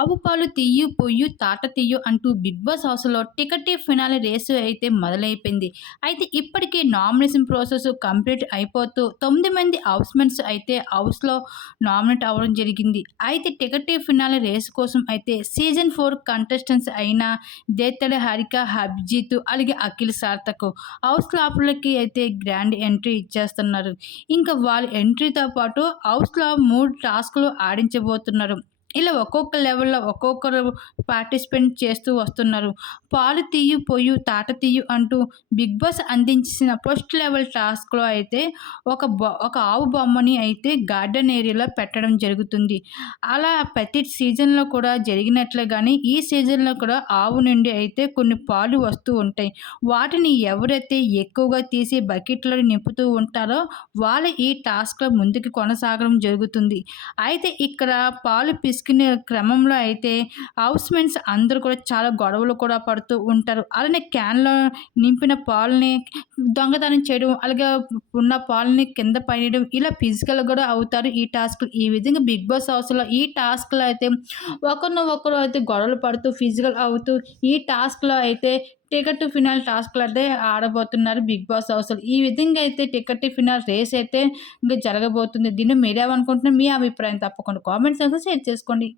ఆవు పాలు తీయు పొయ్యు తాట తీయు అంటూ బిగ్ బాస్ హౌస్లో టికెట్ ఫినాలి రేసు అయితే మొదలైపోయింది. అయితే ఇప్పటికే నామినేషన్ ప్రాసెస్ కంప్లీట్ అయిపోతూ తొమ్మిది మంది హౌస్మెంట్స్ అయితే హౌస్లో నామినేట్ అవ్వడం జరిగింది. అయితే టికెట్ ఫినాలి రేసు కోసం అయితే సీజన్ ఫోర్ కంటెస్టెంట్స్ అయిన దేత్తడి హరిక అభిజిత్ అలాగే అఖిల్ సార్థక్ హౌస్ లోపలికి అయితే గ్రాండ్ ఎంట్రీ ఇచ్చేస్తున్నారు. ఇంకా వాళ్ళ ఎంట్రీతో పాటు హౌస్లో మూడు టాస్క్లు ఆడించబోతున్నారు. ఇలా ఒక్కొక్క లెవెల్లో ఒక్కొక్కరు పార్టిసిపేట్ చేస్తూ వస్తున్నారు. పాలు తీయు పొయ్యు తాట తీయు అంటూ బిగ్ బాస్ అందించిన ఫస్ట్ లెవెల్ టాస్క్లో అయితే ఒక ఒక ఆవు బొమ్మని అయితే గార్డెన్ ఏరియాలో పెట్టడం జరుగుతుంది. అలా ప్రతి సీజన్లో కూడా జరిగినట్లే కానీ ఈ సీజన్లో కూడా ఆవు నుండి అయితే కొన్ని పాలు వస్తూ ఉంటాయి. వాటిని ఎవరైతే ఎక్కువగా తీసి బకెట్లో నింపుతూ ఉంటారో వాళ్ళు ఈ టాస్క్లో ముందుకు కొనసాగడం జరుగుతుంది. అయితే ఇక్కడ పాలు పిసికిన క్రమంలో అయితే హౌస్మెంట్స్ అందరూ కూడా చాలా గొడవలు కూడా పడుతూ ఉంటారు. అలానే క్యాన్లో నింపిన పాలని దొంగతనం చేయడం అలాగే ఉన్న పాలని కింద పడేయడం ఇలా ఫిజికల్ కూడా అవుతారు ఈ టాస్క్లు ఈ విధంగా బిగ్ బాస్ హౌస్లో ఈ టాస్క్లో అయితే ఒకరిని ఒకరు అయితే గొడవలు పడుతూ ఫిజికల్ అవుతూ ఈ టాస్క్లో అయితే టికెట్ ఫినాల్ టాస్క్లు అయితే ఆడబోతున్నారు బిగ్ బాస్ హౌస్లో ఈ విధంగా అయితే టికెట్ ఫినాల్ రేస్ అయితే ఇంకా జరగబోతుంది. దీన్ని మీరేమనుకుంటున్నారు మీ అభిప్రాయం తప్పకుండా కామెంట్స్ అయితే షేర్ చేసుకోండి.